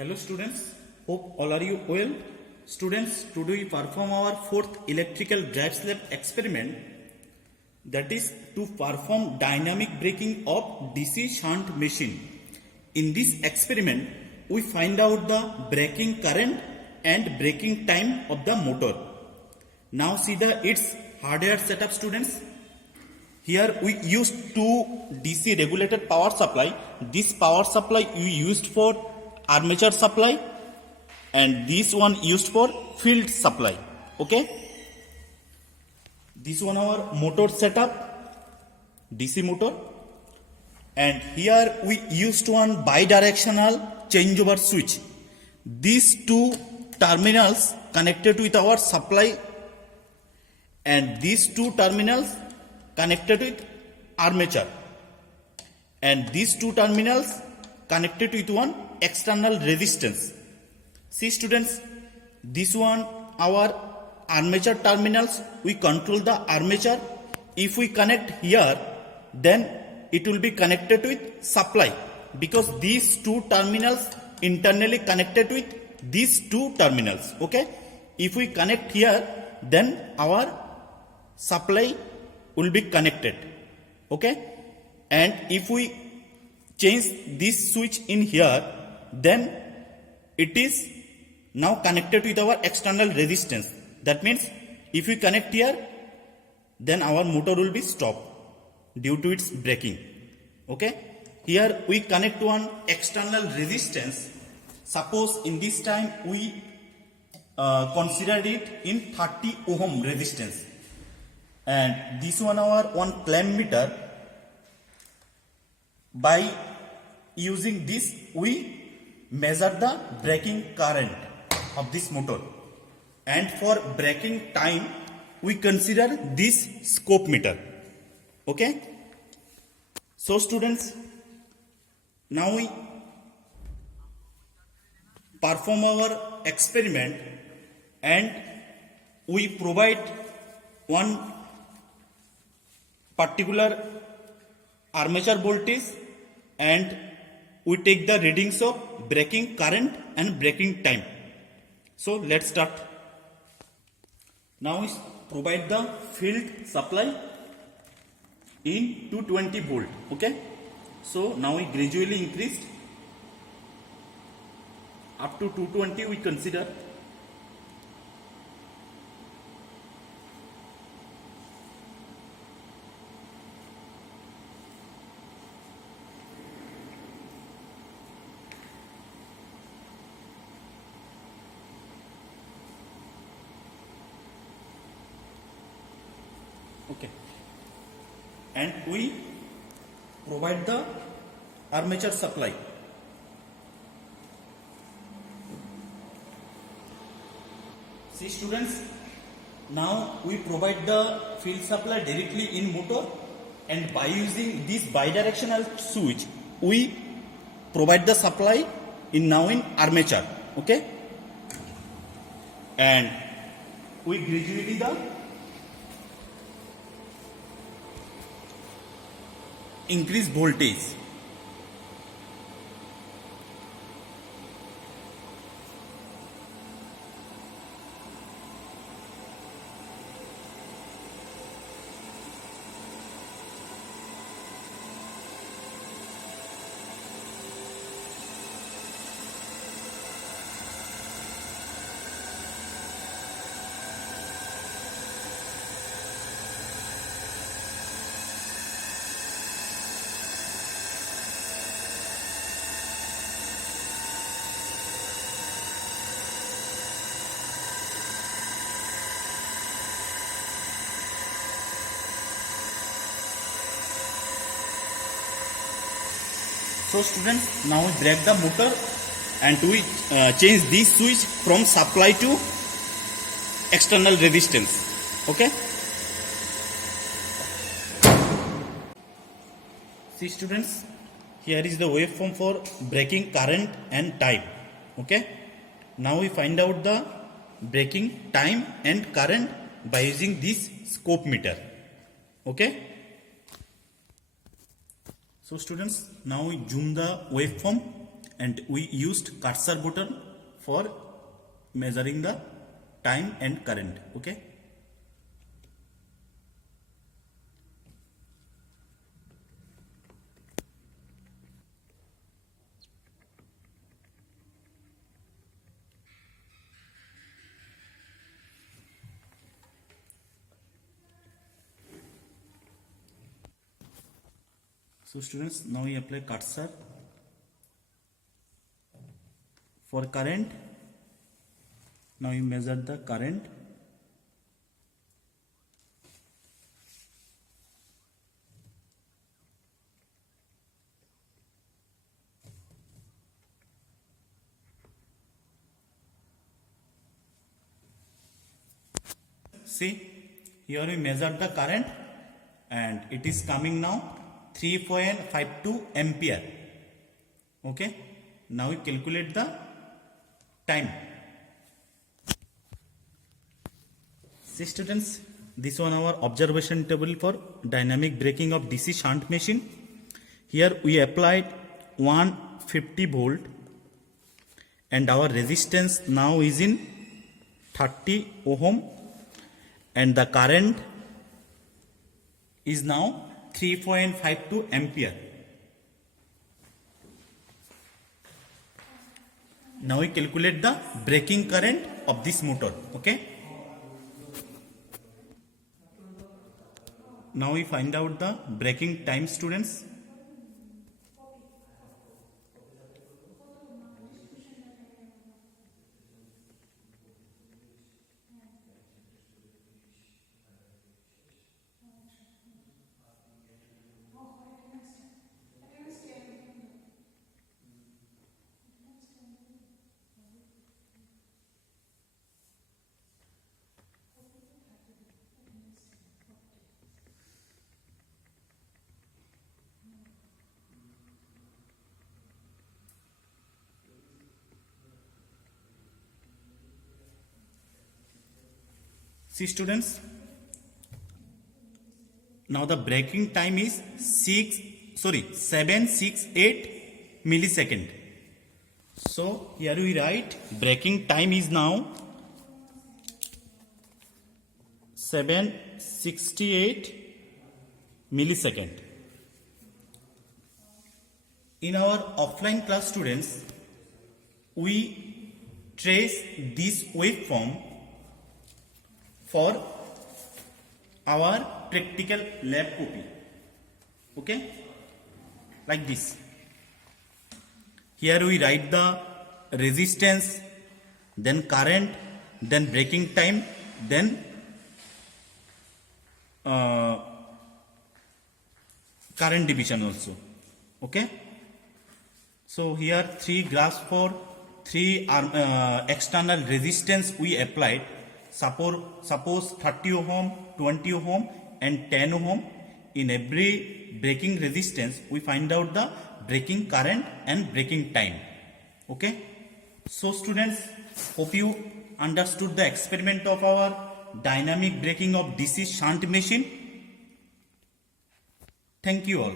Hello students, hope all are you well. Students, today we perform our fourth electrical drive slab experiment, that is to perform dynamic braking of DC shunt machine. In this experiment, we find out the braking current and braking time of the motor. Now see its hardware setup, students. Here we used two DC regulated power supply. This power supply we used for armature supply and this one used for field supply. Okay, this one our motor setup, DC motor, and here we used one bidirectional changeover switch. These two terminals connected with our supply and these two terminals connected with armature, and these two terminals connected with one external resistance. See students, this one our armature terminals, we control the armature. If we connect here, then it will be connected with supply, because these two terminals internally connected with these two terminals. Okay, if we connect here, then our supply will be connected. Okay, and if we change this switch in here, then it is now connected with our external resistance. That means if we connect here, then our motor will be stopped due to its braking. Okay, here we connect one external resistance. Suppose in this time we consider it in 30 ohm resistance, and this one our one clamp meter. By using this we measure the braking current of this motor, and for braking time we consider this scope meter. Okay, so students, now we perform our experiment and we provide one particular armature voltage and we take the readings of braking current and braking time. So let's start. Now we provide the field supply in 220 volt. Okay, so now we gradually increased up to 220 we consider. Okay, and we provide the armature supply. See students, now we provide the field supply directly in motor, and by using this bidirectional switch we provide the supply in armature. Okay, and we gradually the increase voltage. So students, now we break the motor and we change this switch from supply to external resistance. Okay, see students, here is the waveform for braking current and time. Okay, now we find out the braking time and current by using this scope meter. Okay, so students, now we zoom the waveform and we used cursor button for measuring the time and current. Okay. So students, now we apply cursor for current. Now you measure the current. See, here we measure the current and it is coming now 3.52 ampere. Okay. Now we calculate the time. See students, this one our observation table for dynamic braking of DC shunt machine. Here we applied 150 volt and our resistance now is in 30 ohm and the current is now 3.52 ampere. Now we calculate the braking current of this motor. Okay. Now we find out the braking time, students. See students, now the braking time is 768 millisecond. So here we write braking time is now 768 millisecond. In our offline class, students, we trace this waveform for our practical lab copy. Okay, like this. Here we write the resistance, then current, then braking time, then current division also. Okay. So here three graphs for three external resistance we applied. Suppose 30 ohm, 20 ohm and 10 ohm. In every braking resistance we find out the braking current and braking time. Okay. So students, hope you understood the experiment of our dynamic braking of DC shunt machine. Thank you all.